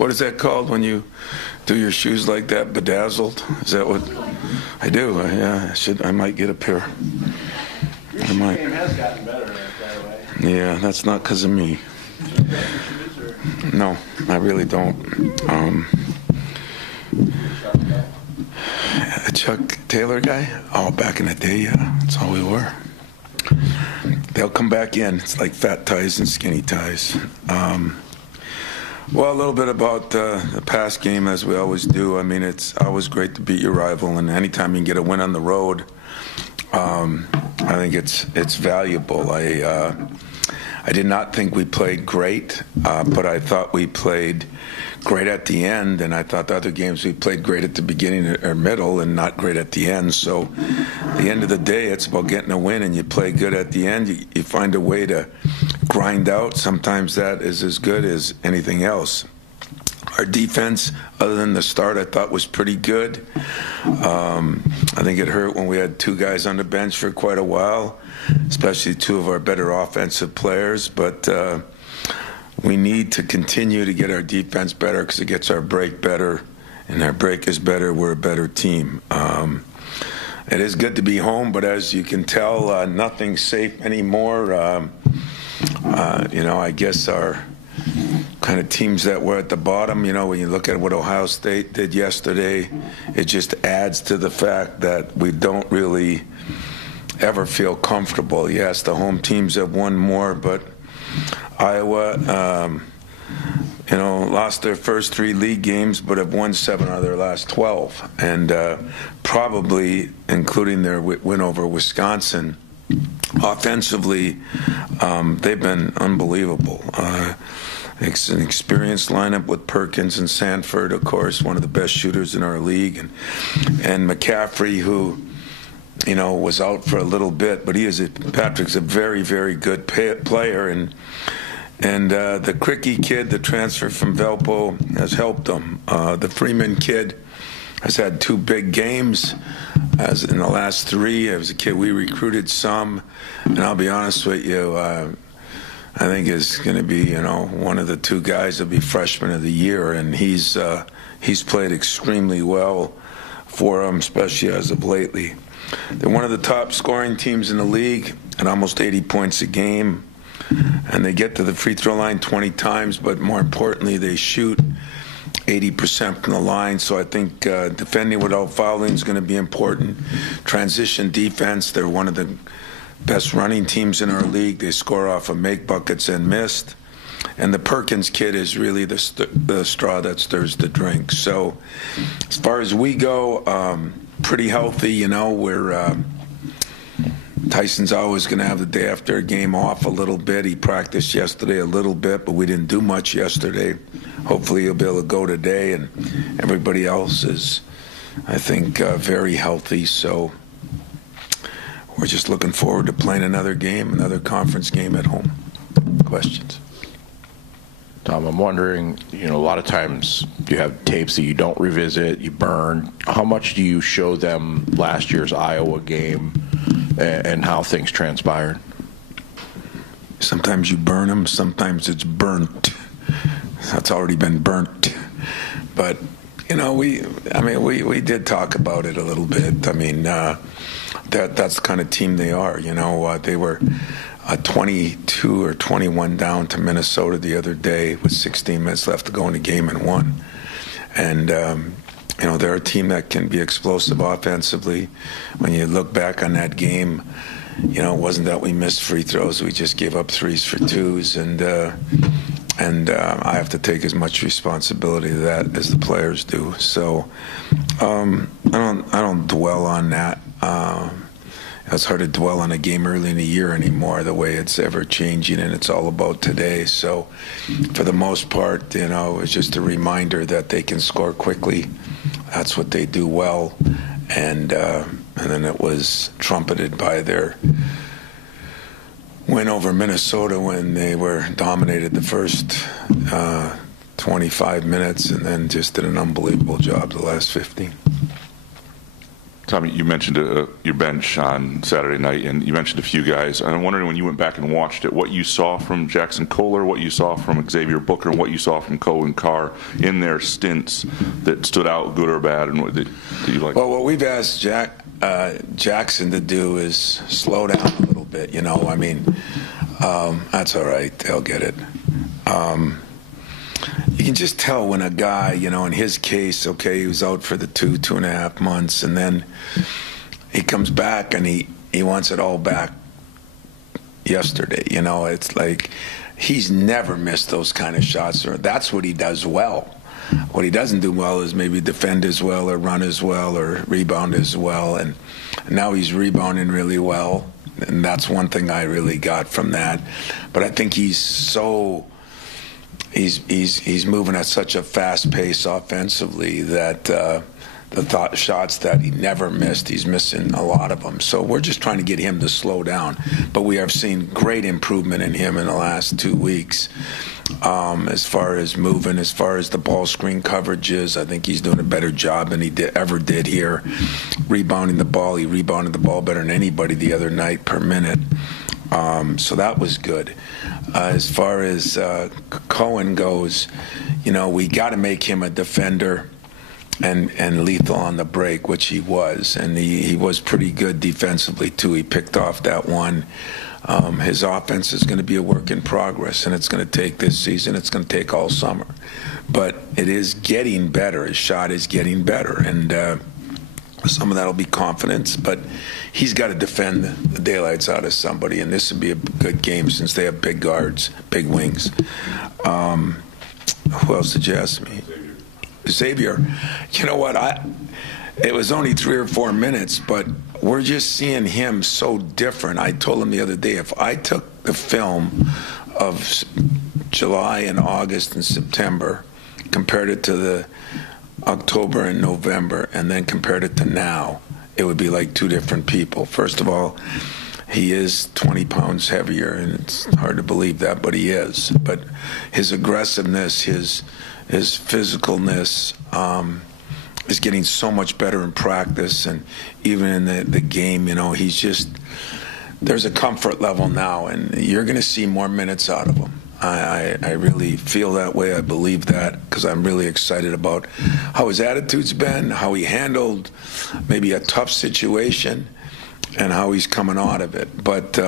what is that called when you do your shoes like that? Bedazzled? Is that what I do? Yeah, I might get a pair. Your shoe game has gotten better, by the way. Yeah, that's not because of me. No, I really don't. A Chuck Taylor guy? Oh, back in the day, yeah, that's all we were. They'll come back in. It's like fat ties and skinny ties. Well, a little bit about the past game, as we always do. I mean, it's always great to beat your rival, and anytime you can get a win on the road, I think it's valuable. I did not think we played great, but I thought we played great at the end, and I thought the other games we played great at the beginning or middle and not great at the end. So at the end of the day, it's about getting a win, and you play good at the end. You find a way to grind out. Sometimes that is as good as anything else. Our defense, other than the start, I thought was pretty good. I think it hurt when we had two guys on the bench for quite a while, especially two of our better offensive players. But we need to continue to get our defense better because it gets our break better, and our break is better. We're a better team. It is good to be home, but as you can tell, nothing's safe anymore. I guess our kind of teams that were at the bottom, when you look at what Ohio State did yesterday, it just adds to the fact that we don't really ever feel comfortable. Yes, the home teams have won more, but Iowa, lost their first 3 league games, but have won 7 out of their last 12. And probably, including their win over Wisconsin, offensively, they've been unbelievable. It's an experienced lineup with Perkins and Sanford, of course, one of the best shooters in our league, and McCaffrey, who was out for a little bit, but Patrick's a very, very good player, and the Cricky kid, the transfer from Valpo, has helped him. The Freeman kid has had 2 big games. As in the last 3, it was a kid we recruited some, and I'll be honest with you, I think is going to be, one of the 2 guys that'll be freshman of the year, and he's played extremely well for them, especially as of lately. They're one of the top scoring teams in the league at almost 80 points a game, and they get to the free throw line 20 times, but more importantly, they shoot 80% from the line. So I think defending without fouling is going to be important. Transition defense, they're one of the best running teams in our league. They score off of make buckets and missed. And the Perkins kid is really the straw that stirs the drink. So as far as we go, pretty healthy. Tyson's always going to have the day after a game off a little bit. He practiced yesterday a little bit, but we didn't do much yesterday. Hopefully he'll be able to go today, and everybody else is, I think, very healthy. So we're just looking forward to playing another conference game at home. Questions? Tom, I'm wondering, a lot of times you have tapes that you don't revisit, you burn. How much do you show them last year's Iowa game and how things transpired? Sometimes you burn them, sometimes it's burnt. That's already been burnt. But, we did talk about it a little bit. I mean, that's the kind of team they are. They were 22 or 21 down to Minnesota the other day with 16 minutes left to go in the game and won. And, they're a team that can be explosive offensively. When you look back on that game, it wasn't that we missed free throws. We just gave up 3s for 2s. And I have to take as much responsibility to that as the players do. So I don't dwell on that. It's hard to dwell on a game early in the year anymore, the way it's ever changing, and it's all about today. So for the most part, it's just a reminder that they can score quickly. That's what they do well. And then it was trumpeted by their win over Minnesota when they were dominated the first 25 minutes and then just did an unbelievable job the last 15. Tommy, you mentioned your bench on Saturday night, and you mentioned a few guys. And I'm wondering, when you went back and watched it, what you saw from Jackson Kohler, what you saw from Xavier Booker, and what you saw from Cohen Carr in their stints that stood out, good or bad, and what did you like? Well, what we've asked Jackson to do is slow down a little bit. You know, I mean, that's all right. They'll get it. You can just tell when a guy, you know, in his case, okay, he was out for the 2.5 months, and then he comes back and he wants it all back yesterday. You know, it's like he's never missed those kind of shots. Or that's what he does well. What he doesn't do well is maybe defend as well, or run as well, or rebound as well. And now he's rebounding really well, and that's one thing I really got from that. But I think he's moving at such a fast pace offensively that the shots that he never missed, he's missing a lot of them. So we're just trying to get him to slow down. But we have seen great improvement in him in the last 2 weeks. As far as moving, as far as the ball screen coverages, I think he's doing a better job than he ever did here. Rebounding the ball, he rebounded the ball better than anybody the other night per minute. So that was good. As far as Cohen goes, you know, we got to make him a defender and lethal on the break, which he was. And he was pretty good defensively, too. He picked off that one. His offense is going to be a work in progress, and it's going to take this season. It's going to take all summer. But it is getting better. His shot is getting better. And some of that will be confidence, but he's got to defend the daylights out of somebody, and this would be a good game since they have big guards, big wings. Who else did you ask me? Xavier. You know what? It was only 3 or 4 minutes, but we're just seeing him so different. I told him the other day, if I took the film of July and August and September, compared it to the October and November, and then compared it to now, it would be like two different people. First of all, he is 20 pounds heavier, and it's hard to believe that, but he is. But his aggressiveness, his physicalness is getting so much better in practice, and even in the game, you know, there's a comfort level now, and you're going to see more minutes out of him. I really feel that way. I believe that because I'm really excited about how his attitude's been, how he handled maybe a tough situation, and how he's coming out of it. But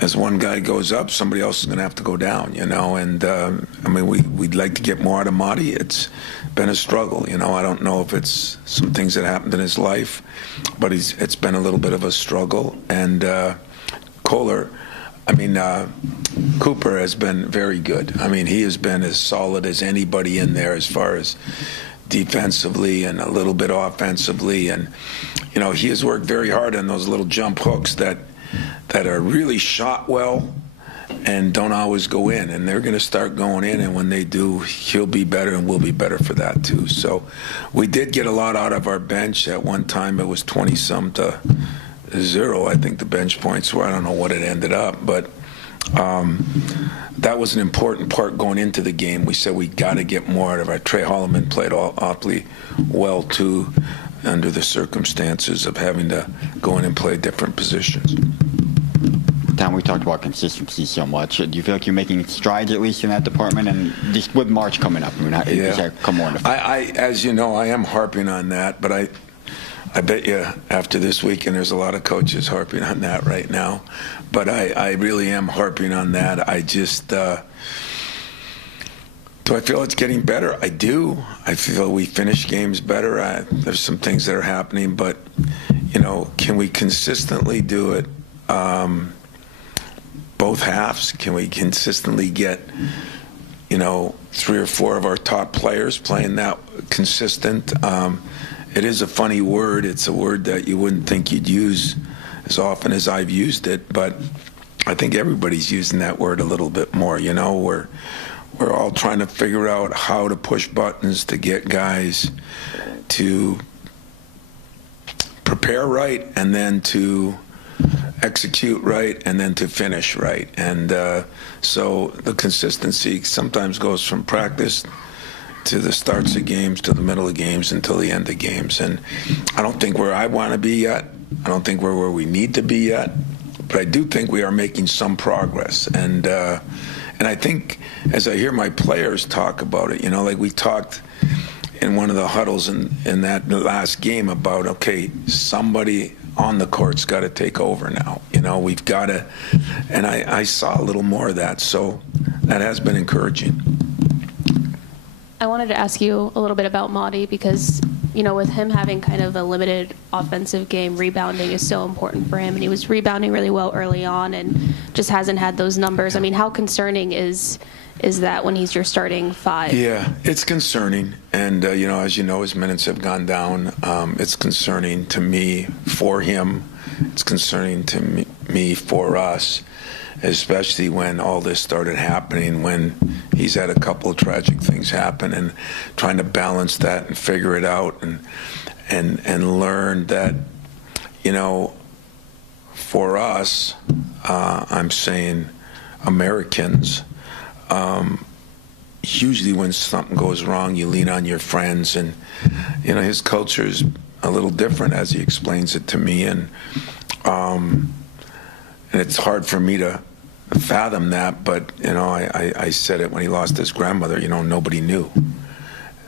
as one guy goes up, somebody else is going to have to go down, you know. And, I mean, we'd like to get more out of Marty. It's been a struggle, you know. I don't know if it's some things that happened in his life, but it's been a little bit of a struggle. And Kohler, I mean, Cooper has been very good. I mean, he has been as solid as anybody in there as far as defensively and a little bit offensively. And, you know, he has worked very hard on those little jump hooks that are really shot well and don't always go in. And they're going to start going in, and when they do, he'll be better and we'll be better for that too. So we did get a lot out of our bench. At one time it was 20-some to 0, I think the bench points were. I don't know what it ended up, but that was an important part going into the game. We said we got to get more out of it. Trey Holloman played awfully well too, under the circumstances of having to go in and play different positions. Tom, we talked about consistency so much. Do you feel like you're making strides at least in that department? And just with March coming up, I mean, does that come more into as you know, I am harping on that, but I bet you after this weekend there's a lot of coaches harping on that right now. But I really am harping on that. I just, do I feel it's getting better? I do. I feel we finish games better. There's some things that are happening, but, you know, can we consistently do it? Both halves? Can we consistently get, you know, 3 or 4 of our top players playing that consistent? It is a funny word. It's a word that you wouldn't think you'd use as often as I've used it, but I think everybody's using that word a little bit more. You know, we're all trying to figure out how to push buttons to get guys to prepare right, and then to execute right, and then to finish right. And so the consistency sometimes goes from practice, to the starts of games, to the middle of games, until the end of games. And I don't think where I want to be yet. I don't think we're where we need to be yet. But I do think we are making some progress. And I think as I hear my players talk about it, like we talked in one of the huddles in that last game about, okay, somebody on the court's got to take over now. We've got to, and I saw a little more of that. So that has been encouraging. I wanted to ask you a little bit about Marty because, with him having kind of a limited offensive game, rebounding is so important for him. And he was rebounding really well early on and just hasn't had those numbers. I mean, how concerning is that when he's your starting five? Yeah, it's concerning. And, as you know, his minutes have gone down. It's concerning to me for him. It's concerning to me for us, especially when all this started happening, when he's had a couple of tragic things happen, and trying to balance that and figure it out and learn that, for us, I'm saying Americans, usually when something goes wrong, you lean on your friends, and, his culture is a little different as he explains it to me, and it's hard for me to fathom that, but I said it when he lost his grandmother. Nobody knew,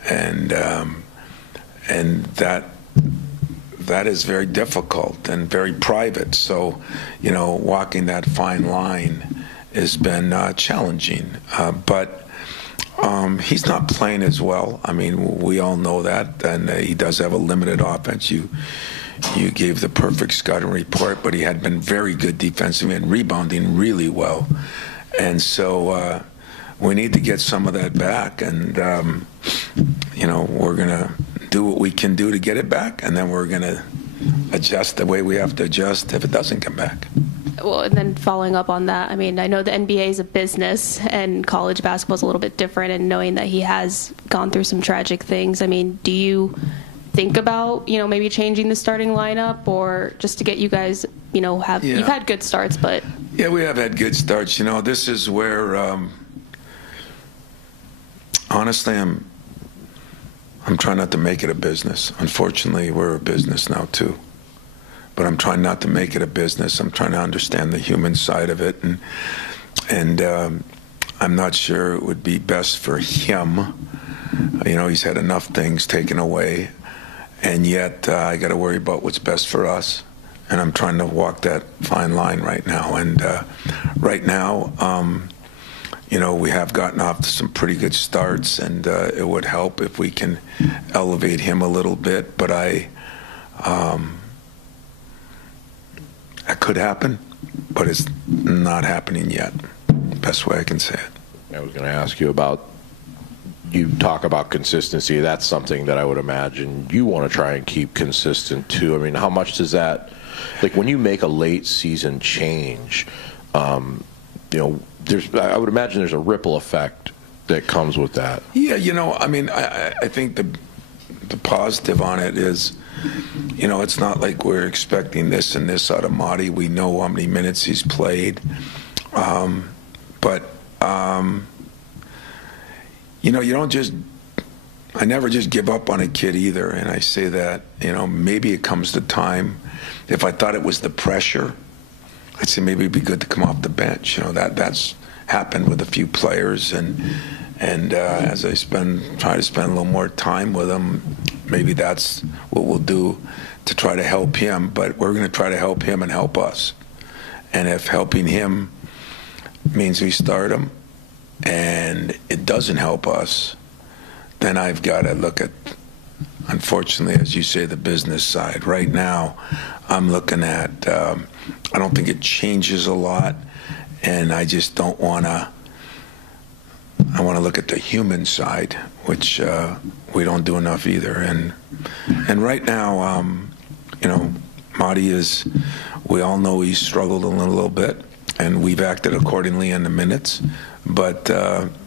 and that is very difficult and very private. So, walking that fine line has been challenging. But he's not playing as well. I mean, we all know that, and he does have a limited offense. You gave the perfect scouting report, but he had been very good defensively and rebounding really well. And so we need to get some of that back. And, we're going to do what we can do to get it back, and then we're going to adjust the way we have to adjust if it doesn't come back. Well, and then following up on that, I mean, I know the NBA is a business and college basketball is a little bit different, and knowing that he has gone through some tragic things, I mean, do you think about, maybe changing the starting lineup, or just to get you guys, you've had good starts, but... Yeah, we have had good starts. This is where, honestly, I'm trying not to make it a business. Unfortunately, we're a business now, too. But I'm trying not to make it a business. I'm trying to understand the human side of it, and I'm not sure it would be best for him. He's had enough things taken away. And yet I got to worry about what's best for us. And I'm trying to walk that fine line right now. And right now, we have gotten off to some pretty good starts, and it would help if we can elevate him a little bit. But that could happen, but it's not happening yet. Best way I can say it. I was going to ask you about, you talk about consistency. That's something that I would imagine you want to try and keep consistent too. I mean, how much does that, like when you make a late season change, I would imagine there's a ripple effect that comes with that. Yeah, I think the positive on it is, it's not like we're expecting this and this out of Marty. We know how many minutes he's played, but. I never just give up on a kid either, and I say that, maybe it comes to time. If I thought it was the pressure, I'd say maybe it'd be good to come off the bench. That's happened with a few players, and as I try to spend a little more time with him, maybe that's what we'll do to try to help him. But we're going to try to help him and help us. And if helping him means we start him, and it doesn't help us, then I've got to look at, unfortunately, as you say, the business side. Right now, I'm looking at, I don't think it changes a lot, and I just don't want to, I want to look at the human side, which we don't do enough either. And right now, Marty is, we all know he's struggled a little bit, and we've acted accordingly in the minutes. But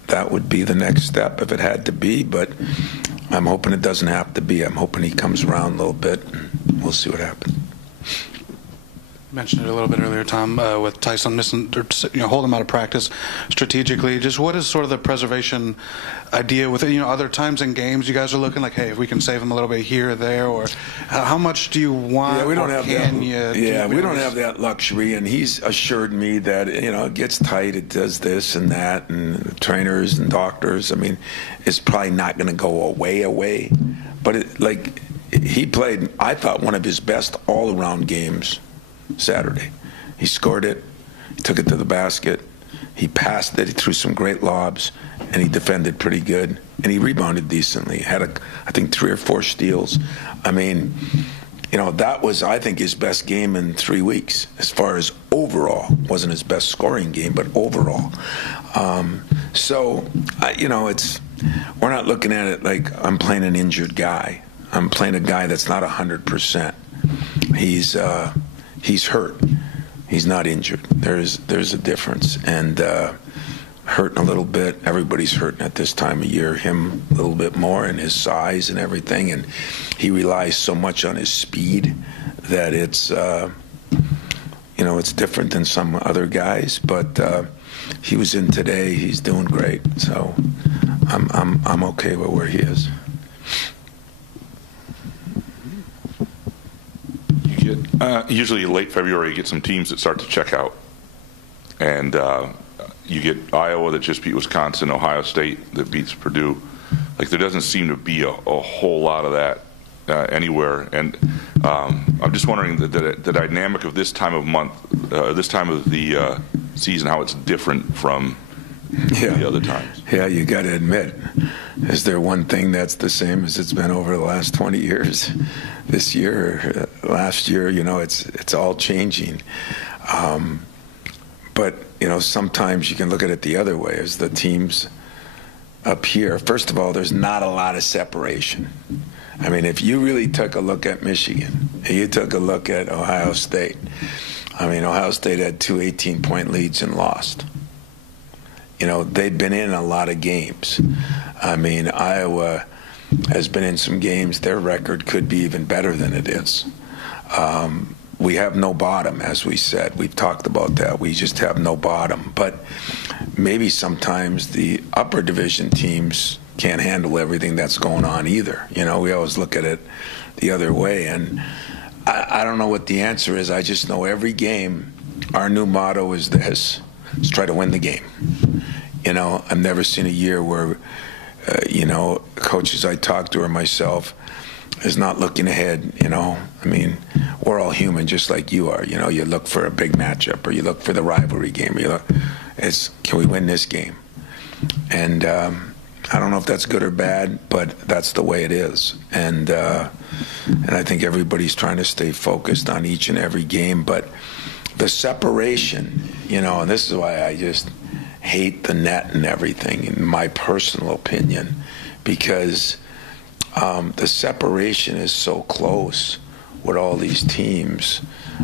that would be the next step if it had to be. But I'm hoping it doesn't have to be. I'm hoping he comes around a little bit. We'll see what happens. mentioned it a little bit earlier, Tom, with Tyson missing, or, holding him out of practice strategically. Just what is sort of the preservation idea with it? Other times in games, you guys are looking like, hey, if we can save him a little bit here or there, or how much do you want? Yeah, we don't have that. We don't have have that luxury, and he's assured me that it gets tight, it does this and that, and trainers and doctors. I mean, it's probably not going to go away, but he played, I thought, one of his best all-around games Saturday. He scored it, he took it to the basket, he passed it, he threw some great lobs, and he defended pretty good, and he rebounded decently. Had, I think, 3 or 4 steals. I mean, that was, I think, his best game in 3 weeks as far as overall. Wasn't his best scoring game, but overall. We're not looking at it like I'm playing an injured guy. I'm playing a guy that's not 100%. He's hurt. He's not injured. There's a difference, and hurting a little bit. Everybody's hurting at this time of year. Him a little bit more, and his size and everything. And he relies so much on his speed that it's it's different than some other guys. But he was in today. He's doing great. So I'm okay with where he is. Usually late February, you get some teams that start to check out. And you get Iowa that just beat Wisconsin, Ohio State that beats Purdue. There doesn't seem to be a whole lot of that anywhere. And I'm just wondering the dynamic of this time of month, this time of the season, how it's different from the other times. Yeah, you got to admit, is there one thing that's the same as it's been over the last 20 years? This year, last year, it's all changing. But sometimes you can look at it the other way, as the teams up here. First of all, there's not a lot of separation. I mean, if you really took a look at Michigan, and you took a look at Ohio State, Ohio State had 2 18-point leads and lost. They'd been in a lot of games. Iowa has been in some games. Their record could be even better than it is. We have no bottom, as we said. We've talked about that. We just have no bottom. But maybe sometimes the upper division teams can't handle everything that's going on either. We always look at it the other way. And I don't know what the answer is. I just know every game, our new motto is this: let's try to win the game. I've never seen a year where, coaches I talk to or myself is not looking ahead. We're all human just like you are. You look for a big matchup, or you look for the rivalry game. Can we win this game? And I don't know if that's good or bad, but that's the way it is. And I think everybody's trying to stay focused on each and every game. But the separation, and this is why I just hate the net and everything, in my personal opinion, because the separation is so close with all these teams.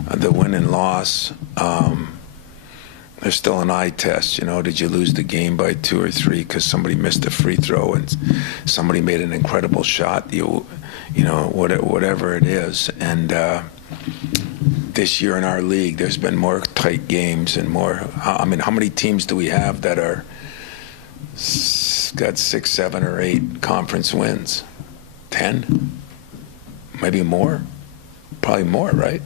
The win and loss, there's still an eye test. Did you lose the game by 2 or 3 because somebody missed a free throw and somebody made an incredible shot? Whatever it is. And this year in our league, there's been more tight games and more. How many teams do we have that are got 6, 7, or 8 conference wins? 10? Maybe more? Probably more, right?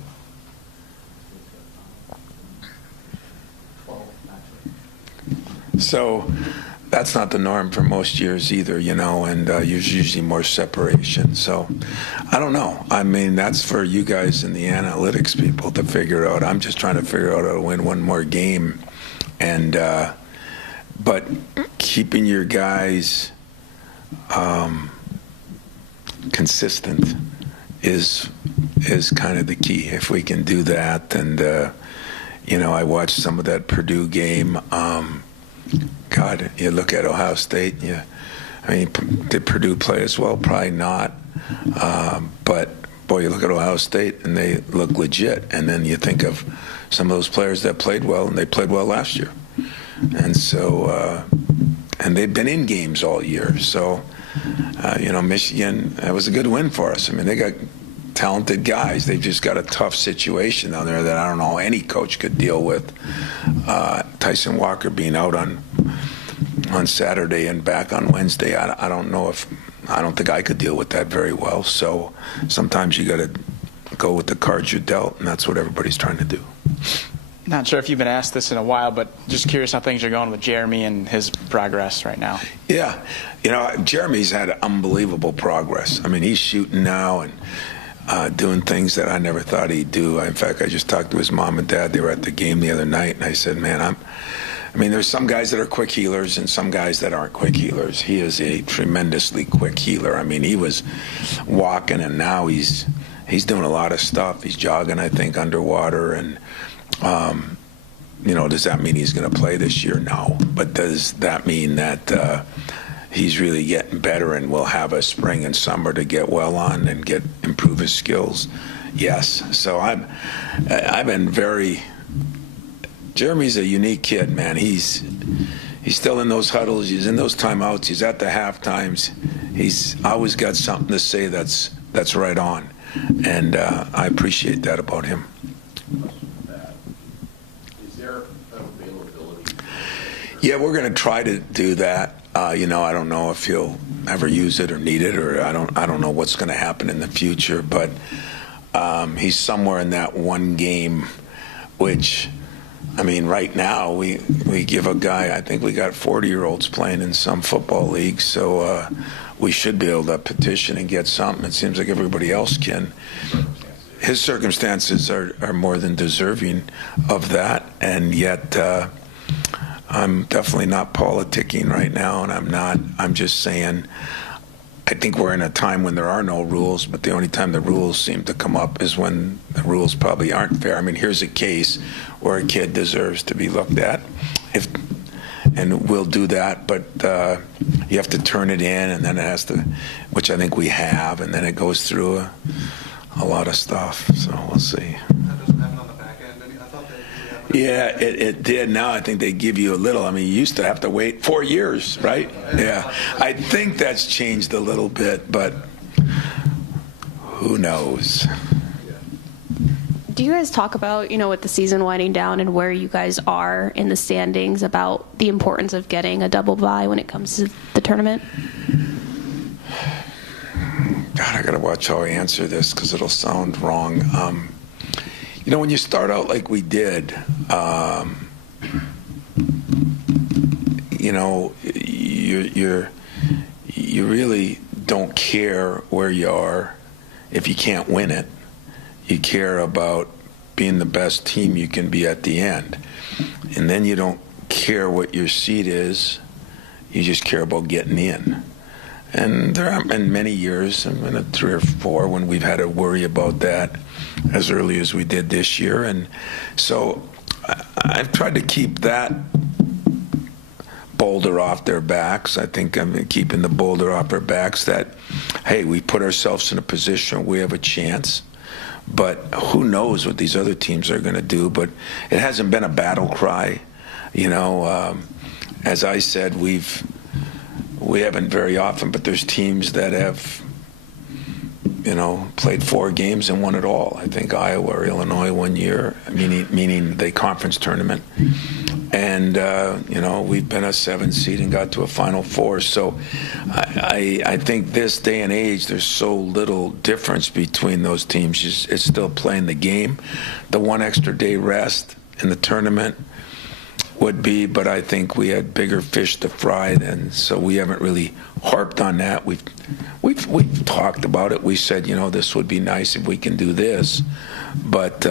12, actually. So that's not the norm for most years either, and there's usually more separation. So I don't know. That's for you guys and the analytics people to figure out. I'm just trying to figure out how to win one more game. And but keeping your guys consistent is kind of the key. If we can do that, and I watched some of that Purdue game. God, you look at Ohio State. Did Purdue play as well? Probably not. But boy, you look at Ohio State and they look legit. And then you think of some of those players that played well, and they played well last year. And so, and they've been in games all year. So, Michigan, that was a good win for us. They got talented guys. They've just got a tough situation down there that I don't know any coach could deal with. Tyson Walker being out on Saturday and back on Wednesday, I don't think I could deal with that very well. So sometimes you got to go with the cards you're dealt, and that's what everybody's trying to do. Not sure if you've been asked this in a while, but just curious how things are going with Jeremy and his progress right now. Yeah. Jeremy's had unbelievable progress. I mean, he's shooting now and doing things that I never thought he'd do. In fact, I just talked to his mom and dad. They were at the game the other night, and I said, man, there's some guys that are quick healers and some guys that aren't quick healers. He is a tremendously quick healer. I mean, he was walking, and now he's doing a lot of stuff. He's jogging, I think, underwater, and does that mean he's going to play this year? No. But does that mean that he's really getting better and will have a spring and summer to get well on and improve his skills? Yes. So I've been very. Jeremy's a unique kid, man. He's still in those huddles. He's in those timeouts. He's at the half times. He's always got something to say that's right on, and I appreciate that about him. Yeah, we're going to try to do that. I don't know if he'll ever use it or need it, or I don't know what's going to happen in the future. But he's somewhere in that one game, which, I mean, right now we give a guy. I think we got 40-year-olds playing in some football leagues, so we should be able to petition and get something. It seems like everybody else can. His circumstances are more than deserving of that, and yet. I'm definitely not politicking right now, and I'm just saying I think we're in a time when there are no rules, but the only time the rules seem to come up is when the rules probably aren't fair. I mean, here's a case where a kid deserves to be looked at, and we'll do that, but you have to turn it in, and then it has to, which I think we have, and then it goes through a lot of stuff, so we'll see. Yeah, it did. Now I think they give you a little. I mean, you used to have to wait 4 years, right? Yeah. I think that's changed a little bit, but who knows? Do you guys talk about, with the season winding down and where you guys are in the standings, about the importance of getting a double bye when it comes to the tournament? God, I got to watch how I answer this because it'll sound wrong. When you start out like we did, you really don't care where you are if you can't win it. You care about being the best team you can be at the end. And then you don't care what your seed is. You just care about getting in. And there have been many years, I mean, 3 or 4, when we've had to worry about that as early as we did this year. And so I've tried to keep that boulder off their backs. I think I'm keeping the boulder off their backs that, hey, we put ourselves in a position where we have a chance. But who knows what these other teams are going to do. But it hasn't been a battle cry. As I said, we haven't very often, but there's teams that have, played 4 games and won it all. I think Iowa or Illinois one year, meaning the conference tournament. And, we've been a 7 seed and got to a Final Four. So I think this day and age, there's so little difference between those teams. It's still playing the game. The 1 extra day rest in the tournament would be, but I think we had bigger fish to fry then, so we haven't really harped on that. We've talked about it. We said, this would be nice if we can do this, but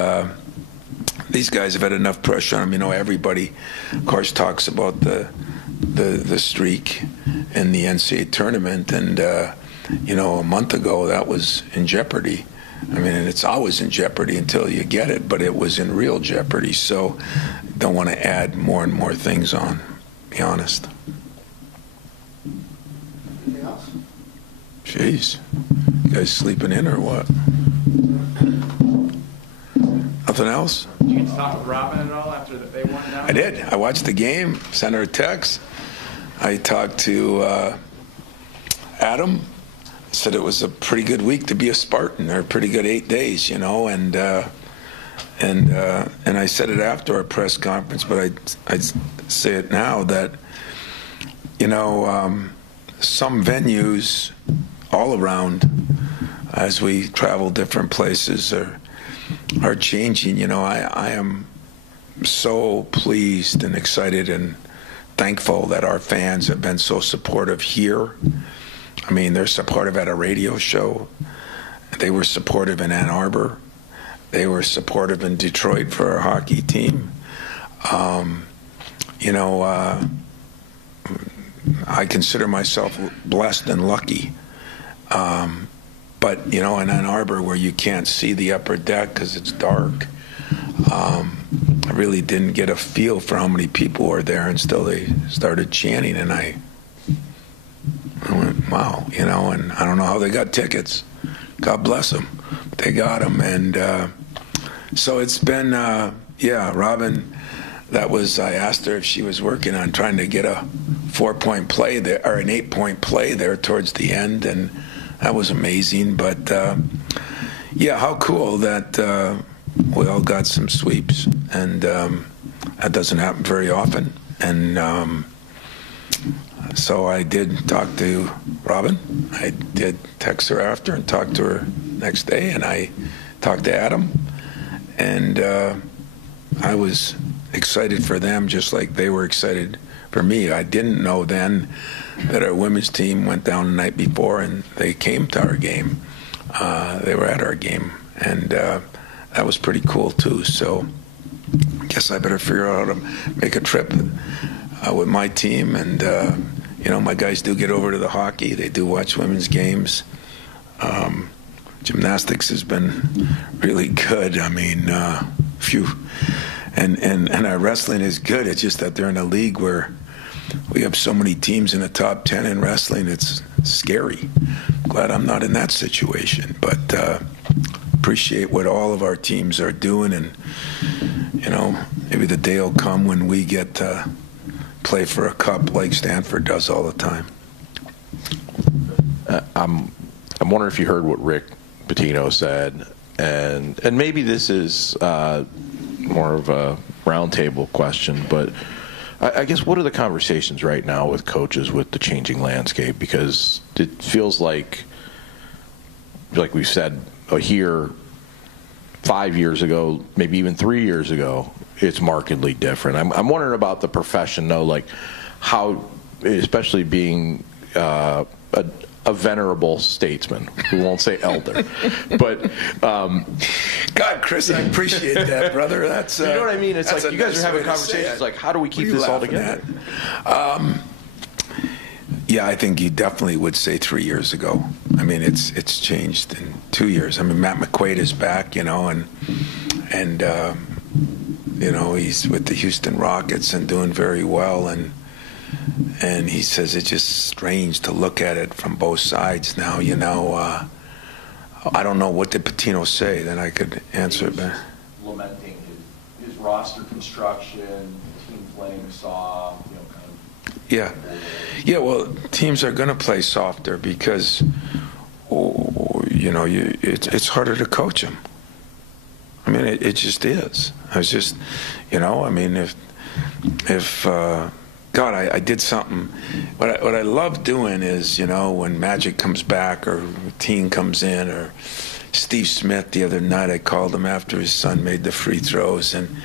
these guys have had enough pressure on them. Everybody, of course, talks about the streak in the NCAA tournament, and a month ago that was in jeopardy. It's always in jeopardy until you get it, but it was in real jeopardy. So don't want to add more and more things on, be honest. Anything else? Jeez. You guys sleeping in or what? Nothing else? Did you get to talk with Robin at all after they won down? I did. I watched the game, sent her a text. I talked to Adam. said it was a pretty good week to be a Spartan, or a pretty good 8 days, and I said it after our press conference, but I say it now that, some venues all around, as we travel different places, are changing. I am so pleased and excited and thankful that our fans have been so supportive here. I mean, they're supportive at a radio show. They were supportive in Ann Arbor. They were supportive in Detroit for our hockey team. I consider myself blessed and lucky. But, in Ann Arbor, where you can't see the upper deck because it's dark, I really didn't get a feel for how many people were there until they started chanting, and I went, wow, and I don't know how they got tickets. God bless them. But they got them, and so it's been, Robin, I asked her if she was working on trying to get a 4-point play there, or an 8-point play there towards the end, and that was amazing. But, how cool that we all got some sweeps, and that doesn't happen very often. And so I did talk to Robin. I did text her after and talk to her next day, and I talked to Adam, and I was excited for them just like they were excited for me. I didn't know then that our women's team went down the night before, and they came to our game. They were at our game, and that was pretty cool too. So I guess I better figure out how to make a trip with my team. And my guys do get over to the hockey. They do watch women's games. Gymnastics has been really good. I mean, and our wrestling is good. It's just that they're in a league where we have so many teams in the top 10 in wrestling. It's scary. Glad I'm not in that situation, but appreciate what all of our teams are doing, and maybe the day will come when we get to play for a cup like Stanford does all the time. I'm wondering if you heard what Rick Pitino said, and maybe this is more of a roundtable question, but I guess what are the conversations right now with coaches with the changing landscape? Because it feels like we said here 5 years ago, maybe even 3 years ago, it's markedly different. I'm wondering about the profession, though, like how, especially being a venerable statesman, who won't say elder, but God, Chris, I appreciate that, brother. That's you know what I mean. It's like you guys nice are having conversations like, how do we keep this all together? Yeah, I think you definitely would say 3 years ago. I mean, it's changed in 2 years. I mean, Matt McQuaid is back, and he's with the Houston Rockets and doing very well, and he says it's just strange to look at it from both sides now. I don't know, what did Pitino say? Then I could answer it better. Lamenting his roster construction, team playing soft, Yeah. Well, teams are going to play softer because, it's harder to coach them. I mean, it just is. I was just, I mean, if God, I did something. What I love doing is, when Magic comes back or Teen comes in, or Steve Smith the other night, I called him after his son made the free throws, and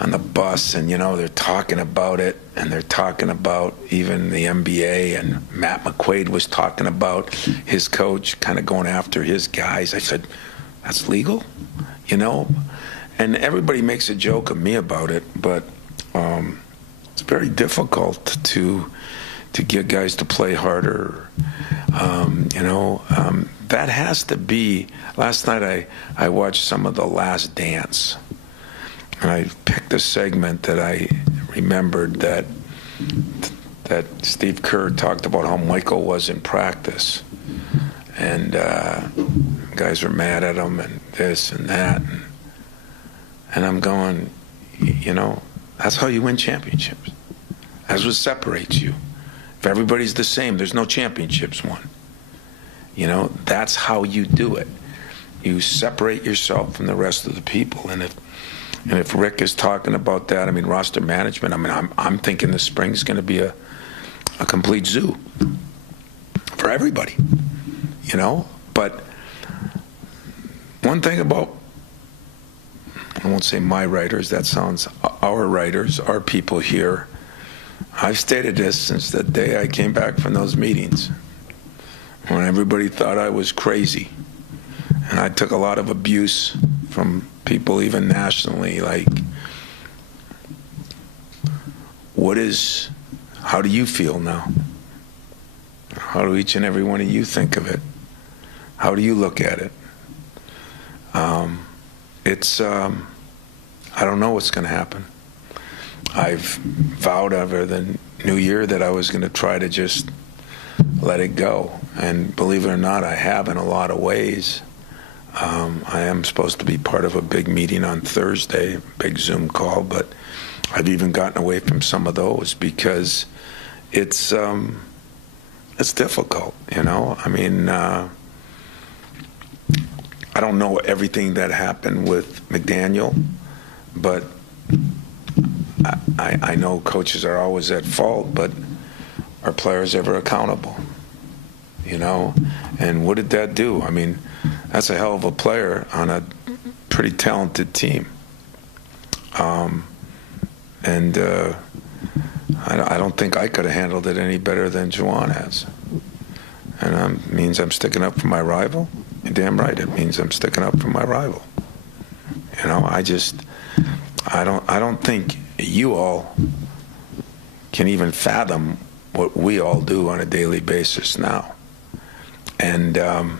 on the bus, and they're talking about it, and they're talking about even the NBA, and Matt McQuaid was talking about his coach kind of going after his guys. I said, that's legal, and everybody makes a joke of me about it, but it's very difficult to get guys to play harder. That has to be. Last night I watched some of The Last Dance, and I picked a segment that I remembered that Steve Kerr talked about how Michael was in practice, and guys were mad at him and this and that, and I'm going, that's how you win championships. That's what separates you. If everybody's the same, there's no championships won. You know, that's how you do it. You separate yourself from the rest of the people. And if Rick is talking about that, I mean, roster management, I mean, I'm thinking the spring's going to be a complete zoo for everybody, you know? But one thing about, I won't say my writers, that sounds, our writers, our people here, I've stated this since the day I came back from those meetings, when everybody thought I was crazy. And I took a lot of abuse from people even nationally, like, how do you feel now? How do each and every one of you think of it? How do you look at it? I don't know what's going to happen. I've vowed over the new year that I was going to try to just let it go. And believe it or not, I have in a lot of ways. I am supposed to be part of a big meeting on Thursday, big Zoom call, but I've even gotten away from some of those because it's difficult, you know? I mean, I don't know everything that happened with McDaniel, but I know coaches are always at fault, but are players ever accountable? You know? And what did that do? I mean, that's a hell of a player on a pretty talented team. I don't think I could have handled it any better than Juwan has. And it means I'm sticking up for my rival. You're damn right, it means I'm sticking up for my rival. You know, I don't think you all can even fathom what we all do on a daily basis now. And, you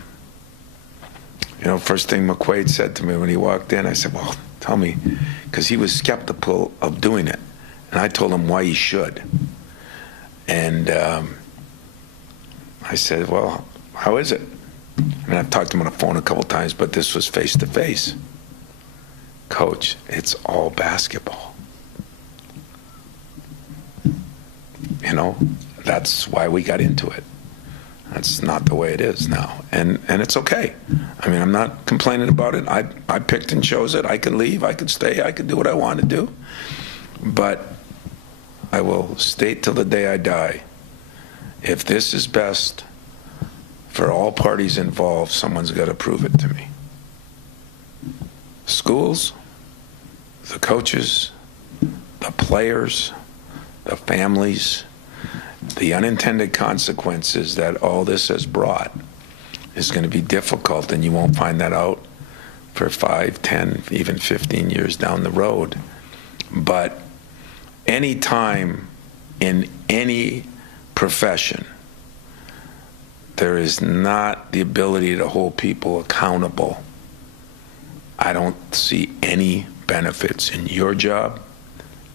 know, first thing McQuaid said to me when he walked in, I said, well, tell me, because he was skeptical of doing it. And I told him why he should. And I said, well, how is it? I mean, I've talked to him on the phone a couple times, but this was face-to-face. Coach, it's all basketball. You know, that's why we got into it. That's not the way it is now. And it's okay. I mean, I'm not complaining about it. I picked and chose it. I could leave. I could stay. I could do what I want to do. But I will state till the day I die, if this is best for all parties involved, someone's got to prove it to me. Schools, the coaches, the players, the families, the unintended consequences that all this has brought is going to be difficult, and you won't find that out for 5, 10, even 15 years down the road. But any time in any profession, there is not the ability to hold people accountable. I don't see any benefits in your job,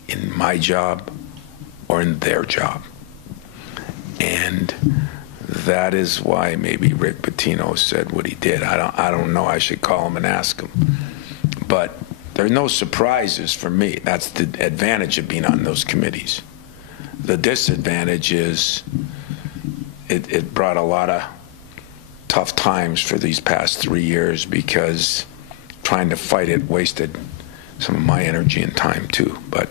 in my job, or in their job. And that is why maybe Rick Pitino said what he did. I don't know. I should call him and ask him. But there are no surprises for me. That's the advantage of being on those committees. The disadvantage is it brought a lot of tough times for these past 3 years because trying to fight it wasted some of my energy and time too. But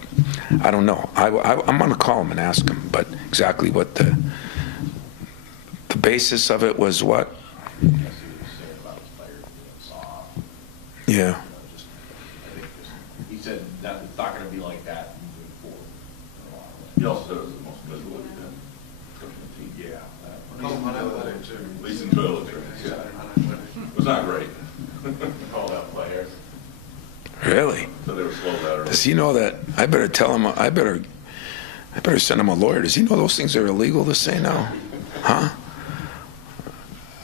I don't know. I'm going to call him and ask him. But exactly what the basis of it was what? Yeah. He said that it's not going to be like that moving forward. He also said it was the most miserable he's been coaching the team. Yeah. At least in toilet trains, yeah. It was not great. Called out players. Really? So they were slowed out. Does he know that? I better tell him. I better send him a lawyer. Does he know those things are illegal to say now? Huh?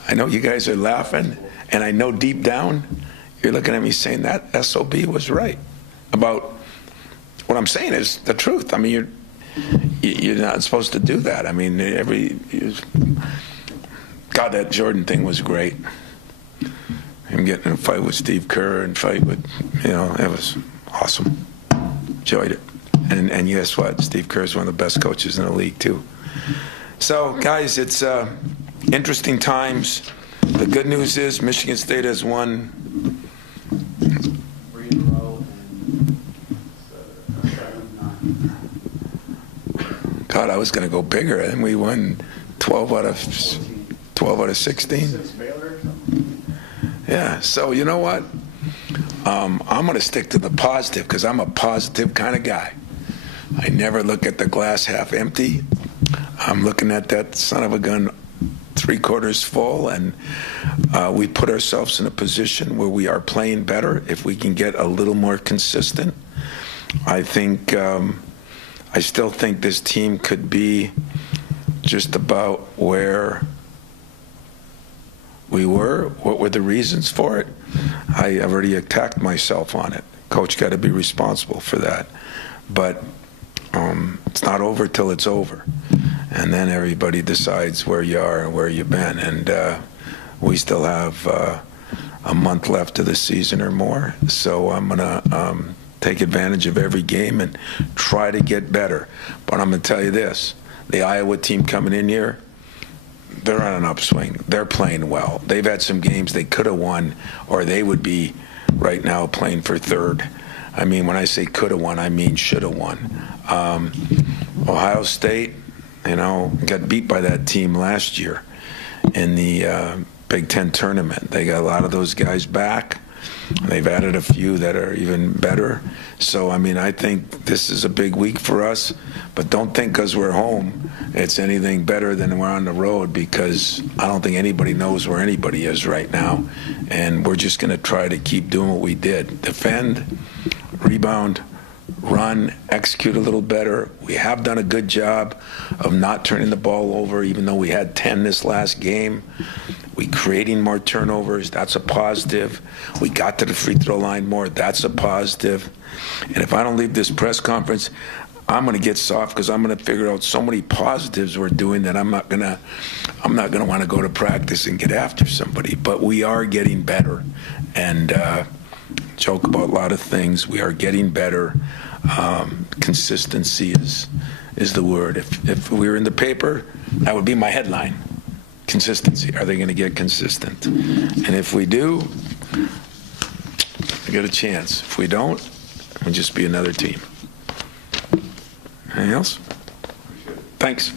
I know you guys are laughing, and I know deep down you're looking at me saying that SOB was right about what I'm saying is the truth. I mean, you're not supposed to do that. I mean, God, that Jordan thing was great. Him getting in a fight with Steve Kerr and fight with, you know, it was awesome. Enjoyed it. And guess what? Steve Kerr is one of the best coaches in the league, too. So, guys, it's interesting times. The good news is Michigan State has won. 3 in a row and 7, 9. God, I was going to go bigger, and we won 12 out of 16. Since Baylor or something? Yeah. So you know what? I'm going to stick to the positive because I'm a positive kind of guy. I never look at the glass half empty. I'm looking at that son of a gun 3/4 full, and we put ourselves in a position where we are playing better if we can get a little more consistent. I think I still think this team could be just about where we were. What were the reasons for it? I already attacked myself on it. Coach got to be responsible for that. But it's not over till it's over. And then everybody decides where you are and where you've been. And we still have a month left of the season or more. So I'm going to take advantage of every game and try to get better. But I'm going to tell you this. The Iowa team coming in here, they're on an upswing. They're playing well. They've had some games they could have won, or they would be right now playing for third. I mean, when I say could have won, I mean should have won. Ohio State, got beat by that team last year in the Big Ten tournament. They got a lot of those guys back. They've added a few that are even better. So, I mean, I think this is a big week for us. But don't think because we're home it's anything better than we're on the road, because I don't think anybody knows where anybody is right now. And we're just going to try to keep doing what we did. Defend, rebound, run, execute a little better. We have done a good job of not turning the ball over, even though we had 10 this last game. We creating more turnovers. That's a positive. We got to the free throw line more. That's a positive. And if I don't leave this press conference, I'm going to get soft because I'm going to figure out so many positives we're doing that I'm not going to want to go to practice and get after somebody. But we are getting better. And joke about a lot of things. We are getting better. Consistency is the word. If we were in the paper, that would be my headline. Consistency. Are they going to get consistent? And if we do, we get a chance. If we don't, we'll just be another team. Anything else? Thanks.